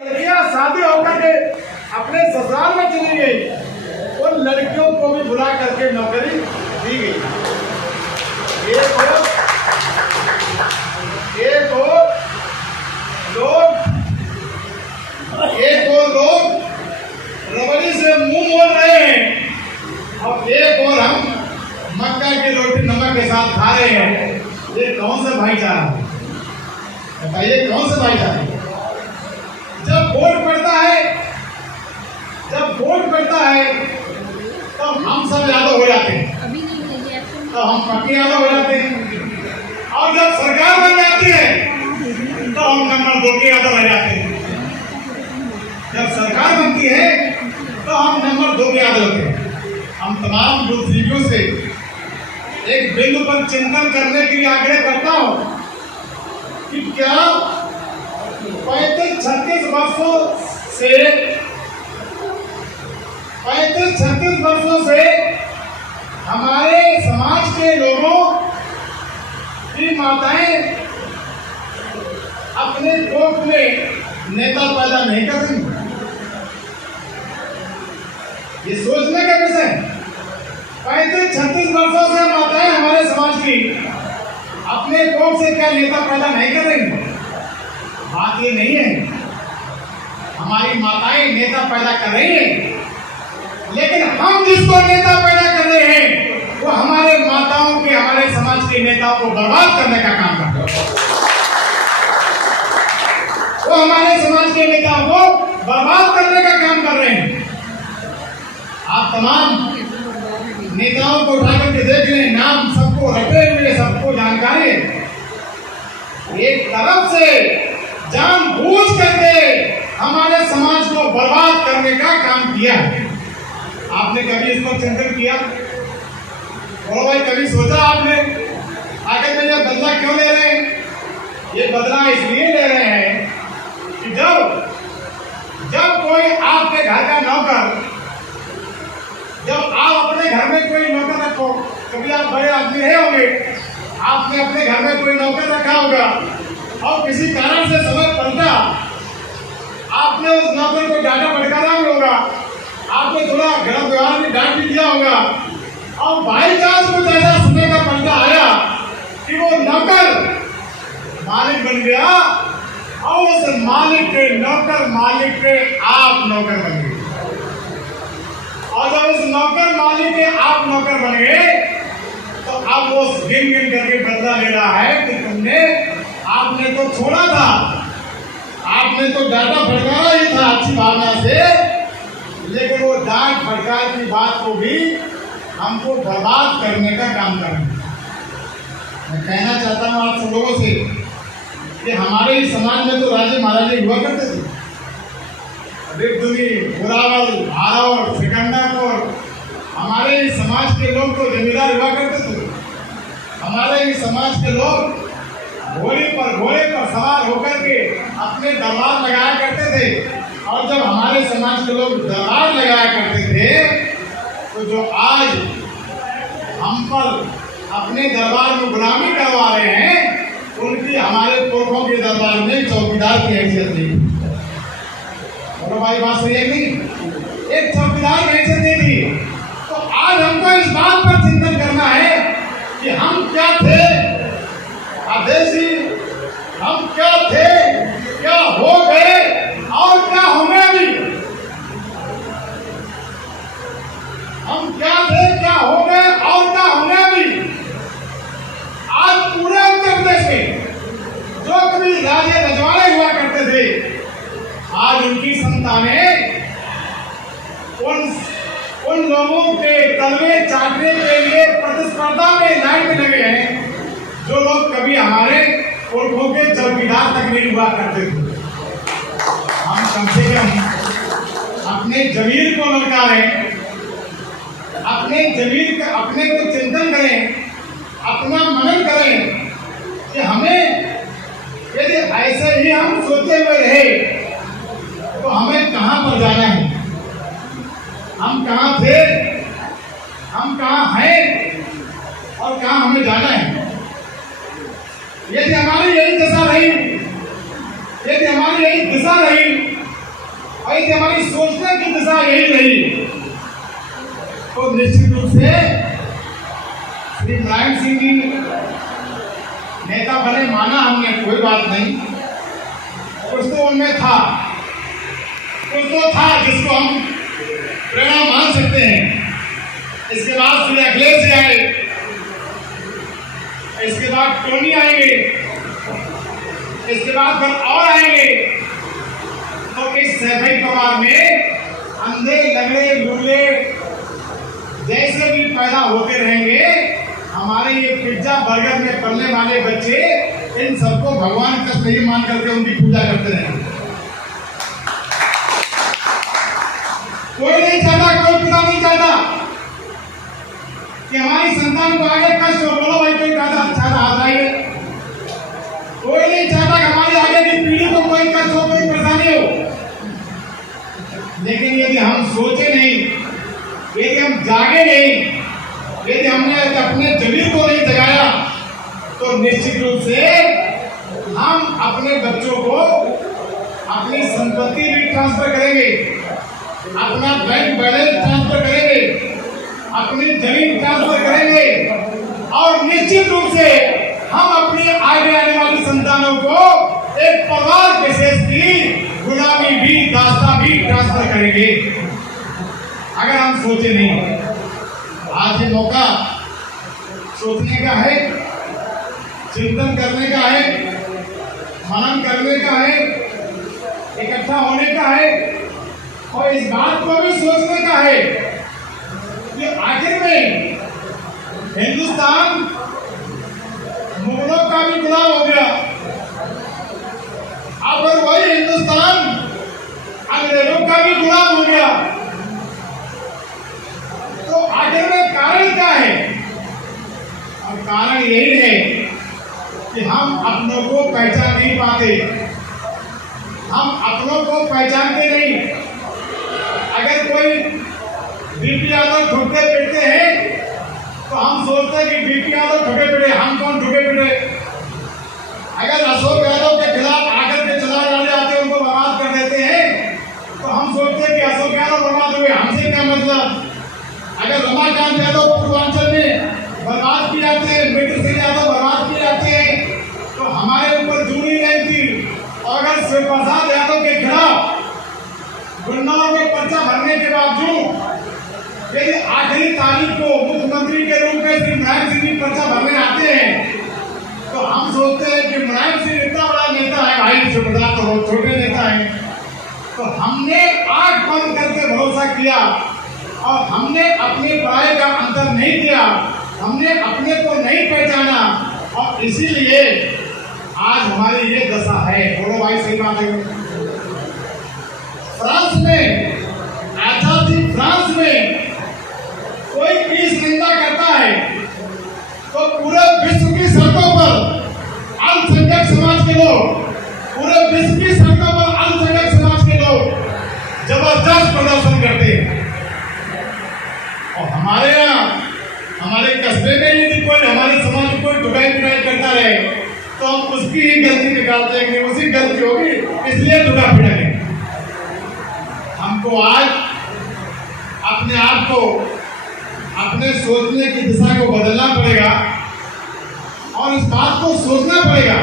लड़कियां शादी होकर के अपने ससुराल में चली गई, उन लड़कियों को भी बुला करके नौकरी दी गई। एक और लोग रबड़ी से मुंह मोड़ रहे हैं और एक और हम मक्का की रोटी नमक के साथ खा रहे हैं। ये कौन सा भाईचारा है? बताइए कौन सा भाईचारा है? जब वोट पड़ता है तब हम सब यादव हो जाते हैं, तो हम पक्के यादव हो जाते हैं, और जब सरकार बन जाती है तो हम नंबर 2 के यादव रह जाते हैं। जब सरकार बनती है तो हम नंबर 2 के यादव होते हैं। हम तमाम बुद्धिजीवियों से एक बिंदु पर चिंतन करने के लिए आग्रह करता हूं कि क्या 35-36 वर्षों से हमारे समाज के लोगों की माताएं अपने कोख में नेता पैदा नहीं कर रही? ये सोचने का विषय। 35-36 वर्षों से माताएं हमारे समाज की अपने कोख से क्या नेता पैदा नहीं कर रही? बात ये नहीं है, हमारी माताएं नेता पैदा कर रही हैं, लेकिन हम जिसको नेता पैदा कर रहे हैं वो हमारे माताओं के, हमारे समाज के नेताओं को बर्बाद करने का काम करते हैं। वो हमारे समाज के नेताओं को बर्बाद करने का काम कर रहे हैं। आप तमाम नेताओं को उठा करके देख लें, नाम सबको रटे हुए, सबको जानकारी है। एक तरफ से जानबूझ करके हमारे समाज को बर्बाद करने का काम किया है। आपने कभी इस पर चिंतन किया? और भाई कभी सोचा आपने आखिर में ये बदला क्यों ले रहे हैं? ये बदला इसलिए ले रहे हैं कि जब कोई आपके घर का नौकर, जब आप अपने घर में कोई नौकर रखो, कभी आप बड़े आदमी रहे होंगे, आपने अपने घर में कोई नौकर रखा होगा और किसी कारण से समय पलटा, आपने उस नौकर को डांटा फटकारा भी होगा, आपने थोड़ा गलत व्यवहार में डांट भी दिया होगा, और बाई चांस कुछ ऐसा समय का पलटा आया कि वो नौकर मालिक बन गया और उस मालिक के नौकर मालिक के आप नौकर बन गए। और जब उस नौकर मालिक के आप नौकर बन गए तो अब वो गिन करके बदला ले रहा है कि आपने तो छोड़ा था, आपने तो डांटा फटकारा ही था अच्छी भावना से, लेकिन वो डांट फटकार की बात को भी हमको बर्बाद करने का काम कर रहे हैं। मैं कहना चाहता हूँ आप सब लोगों से कि हमारे इस समाज में तो राजे महाराजे हुआ करते थे। बुरावल, भारावल, सिकंदर, हमारे इस समाज के लोग तो जमींदार हुआ करते थे। हमारे इस समाज के लोग घोड़े पर सवार होकर के अपने दरबार लगाया करते थे, और जब हमारे समाज के लोग दरबार लगाया करते थे तो जो आज हम पर अपने दरबार में गुलामी करवा रहे हैं, उनकी हमारे पुरखों के दरबार में चौकीदार की हैसियत नहीं। बोलो भाई, बात सही है नहीं? एक चौकीदार की हैसियत नहीं थी। तो आज हमको इस बात पर चिंतन करना है कि हम क्या थे, आदेशी हम क्या थे, क्या हो गए और क्या होंगे भी। हम क्या थे, क्या हो गए और क्या होंगे भी। आज पूरे उत्तर प्रदेश में जो कभी राजे रजवाड़े हुआ करते थे, आज उनकी संतानें उन लोगों के तलवे चाटने के लिए प्रतिस्पर्धा में लाइन में लगे हैं जो लोग कभी हमारे पुरखों के चौकीदार तक नहीं हुआ करते थे। हम कम से कम अपने जमीर को ललकारें, अपने को चिंतन करें, अपना मनन करें कि हमें यदि ऐसे ही हम सोचे हुए रहे तो हमें कहां पर जाना है। हम हम कहाँ थे, हम कहाँ हैं और कहाँ हमें जाना है। यदि हमारी यही दशा रही, यदि हमारी यही दिशा रही और यदि हमारी सोचने की दिशा यही रही, तो निश्चित रूप से श्री मुलायम सिंह जी नेता बने, माना हमने, कोई बात नहीं, कुछ तो उनमें था, कुछ तो था जिसको हम प्रेरणा मान सकते हैं। इसके बाद श्री अखिलेश जी आए, इसके बाद टोनी आएंगे, इसके बाद फिर और आएंगे। तो इस सैफई परिवार में अंधे लंगड़े लूले जैसे भी पैदा होते रहेंगे, हमारे ये पिज्जा बर्गर में पलने वाले बच्चे इन सबको भगवान का नहीं मान करके उनकी पूजा करते रहेंगे। कोई नहीं चाहता, कोई पिता नहीं चाहता कि हमारी संतान को आगे कष्ट हो। बोलो भाई, कोई चाहता हाथ आइए। कोई नहीं चाहता कि हमारी आगे की पीढ़ी को कोई कष्ट हो, कोई परेशानी हो। लेकिन यदि हम सोचे नहीं, यदि हम जागे नहीं, यदि हमने अपने जमीर को नहीं जगाया, तो निश्चित रूप से हम अपने बच्चों को अपनी संपत्ति भी ट्रांसफर करेंगे, अपना बैंक बैलेंस ट्रांसफर करेंगे, अपनी जमीन ट्रांसफर करेंगे और निश्चित रूप से हम अपनी आगे आने वाली संतानों को एक परिवार विशेष की गुलामी भी, दास्ता भी ट्रांसफर करेंगे। अगर हम सोचे नहीं, आज ये मौका सोचने का है, चिंतन करने का है, मनन करने का है, इकट्ठा होने का है और इस बात को भी सोचने का है कि आखिर में हिंदुस्तान मुगलों का भी गुलाम हो गया, अब वही हिंदुस्तान अंग्रेजों का भी गुलाम हो गया। तो आखिर में कारण क्या है? और कारण यही है कि हम अपनों को पहचान नहीं पाते, हम अपनों को पहचानते नहीं। अगर कोई बीपी यादव ठुके पीटते हैं तो हम सोचते हैं कि बीपी यादव ठुके पीटे, हम कौन ठुके पीटे। अगर अशोक यादव के खिलाफ आकर के चुनाव लड़े आते हैं, उनको बर्बाद कर देते हैं, तो हम सोचते हैं कि अशोक यादव बर्बाद हुए, हमसे क्या मतलब। अगर रमाकांत यादव पूर्वांचल में बर्बाद किए जाते हैं, मित्र सिंह यादव बर्बाद किए जाते हैं, तो हमारे ऊपर जूरी नहीं थी। और अगर शिव प्रसाद यादव के खिलाफ गुन्नाओं में पर्चा भरने के बावजूद यदि आखिरी तारीख को मुख्यमंत्री के रूप में श्री मुलायम सिंह जी पर्चा भरने आते हैं, तो हम सोचते हैं कि मुलायम सिंह इतना बड़ा नेता है, भाई शिव प्रसाद तो बहुत छोटे नेता है। तो हमने आंख बंद करके भरोसा किया और हमने अपने पराये का अंतर नहीं किया, हमने अपने को नहीं पहचाना और इसीलिए आज हमारी ये दशा है। बोलो भाई, सही बात है। फ्रांस में ऐसा थी, फ्रांस में कोई किस निंदा करता है तो पूरे विश्व की सड़कों पर अल्पसंख्यक समाज के लोग, पूरे विश्व की सड़कों पर अल्पसंख्यक समाज के लोग जबरदस्त प्रदर्शन करते हैं। और हमारे यहाँ, हमारे कस्बे में यदि कोई हमारे समाज में कोई टुकाई पिटाई करता रहे तो हम उसकी ही गलती निकालते हैं कि उसी गलती होगी इसलिए टुका पिटाई। हमको आज अपने आप को, अपने सोचने की दिशा को बदलना पड़ेगा और इस बात को सोचना पड़ेगा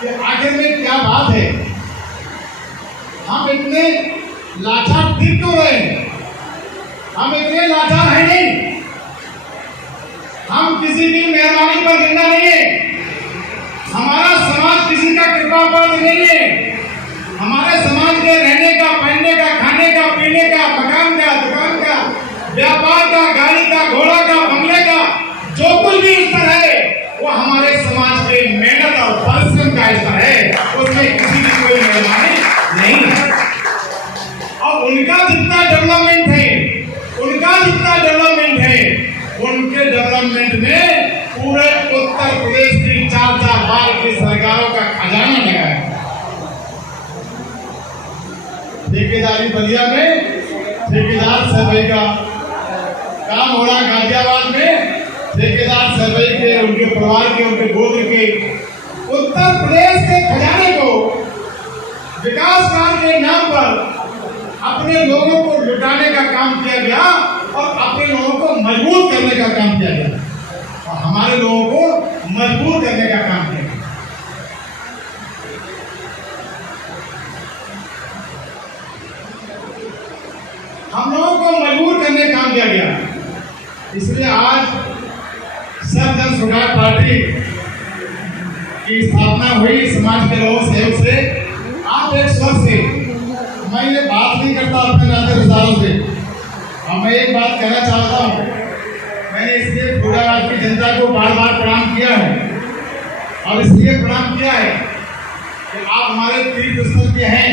कि आखिर में क्या बात है। हम इतने लाचार दिख क्यों रहे हैं? हम इतने लाचार हैं नहीं, हम किसी की मेहरबानी पर जिंदा नहीं है, हमारा समाज किसी का कृपा पर नहीं है। हमारे समाज के रहने का, पहनने का, खाने का, पीने का, मकान का, दुकान का, व्यापार का, गाड़ी का, घोड़ा का, बंगले का, जो कुछ भी स्तर है वो हमारे समाज के मेहनत और परिश्रम का स्तर है, उसमें किसी की कोई मेहरबानी नहीं है। और उनका जितना डेवलपमेंट है, उनका जितना डेवलपमेंट है, उनके डेवलपमेंट में पूरे उत्तर प्रदेश की 4-4 बार की सरकारों का खजाना लगा है। ठेकेदारी बलिया में ठेकेदार सर्वे का काम हो रहा गाजियाबाद में। ठेकेदार सर्वे के, उनके परिवार के, उनके गोत्र के उत्तर प्रदेश के खजाने को विकास कार्य के नाम पर अपने लोगों को लुटाने का काम किया गया और अपने लोगों को मजबूर करने का काम किया गया और हमारे लोगों को मजबूर करने का काम किया गया। हम लोगों को मजबूर करने का काम किया गया। इसलिए आज सब जन सुधार पार्टी की स्थापना हुई समाज के लोगों सहयोग से। आप एक स्वर से, मैं ये बात नहीं करता अपने नाते रिश्तेदारों से, और मैं एक बात कहना चाहता हूँ, मैंने इसलिए फरीदाबाद की जनता को बार बार प्रणाम किया है और इसलिए प्रणाम किया है कि आप हमारे तीर्थ स्थल के हैं।